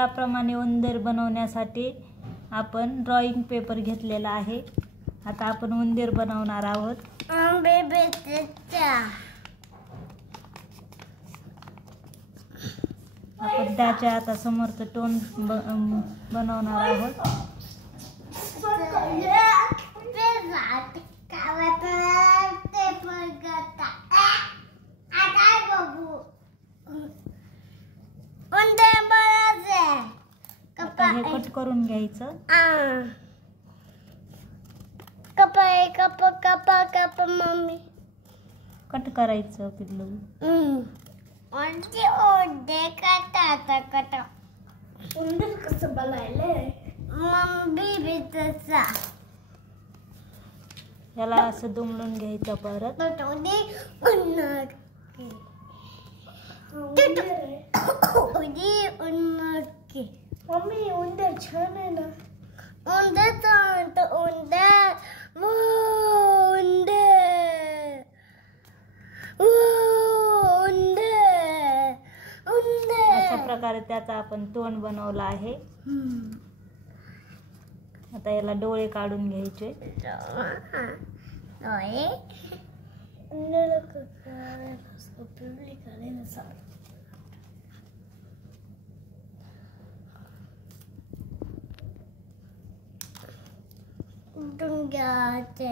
त्याप्रमाणे उंदीर बनवण्यासाठी आपण ड्रॉइंग पेपर घेतलेला आहे. आता आपण उंदीर बनवणार आहोत. आपण त्याच्या आता समोरचं तोंड बनवणार आहोत. आता हे कट करून घ्यायचं. मम्मी कट करायचं पिल्लू. उंदीर कसं बनायलंय मम्मी तसा. याला असं दुमडून घ्यायचं परत. मम्मी उंदीर छान आहे ना. उंदीर अशा प्रकारे त्याचा आपण तोंड बनवला आहे. आता याला डोळे काढून घ्यायचे.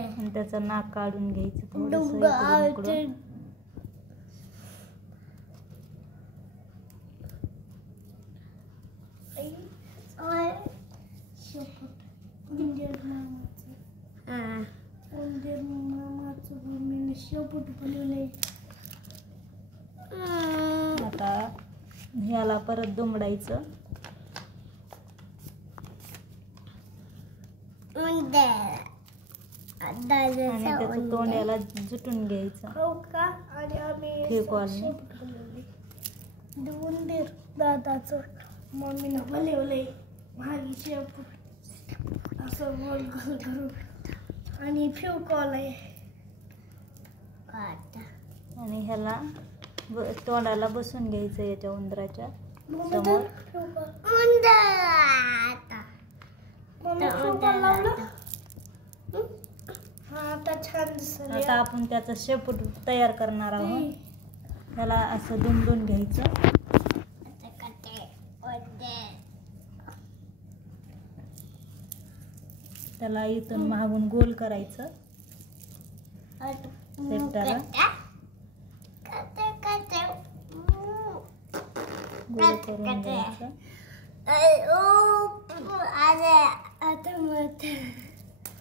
आणि त्याचं नाक काढून घ्यायचं थोडंसं. आता ह्याला परत दुमडायचं. आणि त्याचं तोंड याला जुटून घ्यायचं. फेकॉलने. उंदीर दादाचं मम्मीनं बनवलंय भाजी शेपूट असं गोल गोल करून. आणि फेकॉल आहे. आणि ह्याला तोंडाला बसून घ्यायचं याच्या उंदराच्या समोर. आता आपण त्याचं शेपूट तयार करणार आहोत. त्याला असं दुमडून घ्यायचं. त्याला इथून मागून गोल करायचं. शेपटाला गोल करून घ्यायचं.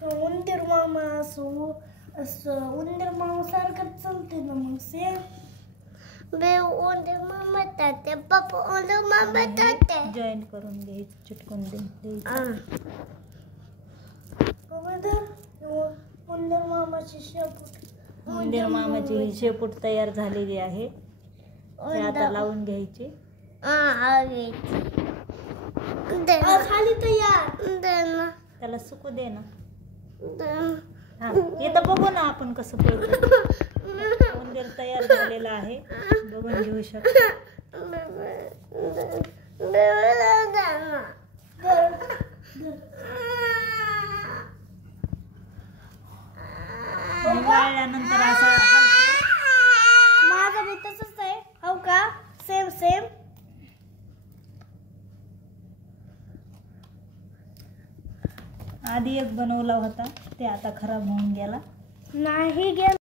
उंदीर मामा असो असं उंदीर मामा सारखंच चालते ना. मग सेम उंदीर मामा ताते पप्पा उंदीर मामा ताते जॉईंट करून घ्यायचं. चिटकून द्यायचं. उंदीर मामाची शेपूट. उंदीर मामाची ही शेपूट तयार झालेली आहे. ती आता लावून घ्यायची. खाली तयार. त्याला सुकू दे ना. हा इथं बघू ना आपण कसं पळतो. उंदीर तयार झालेला आहे. बघून घेऊ शकतो. वाळल्यानंतर असं माझं बी तसंच आहे. हो का सेम सेम. आधी एक बनवला होता ते आता खराब होऊन गेला. नाही गेला.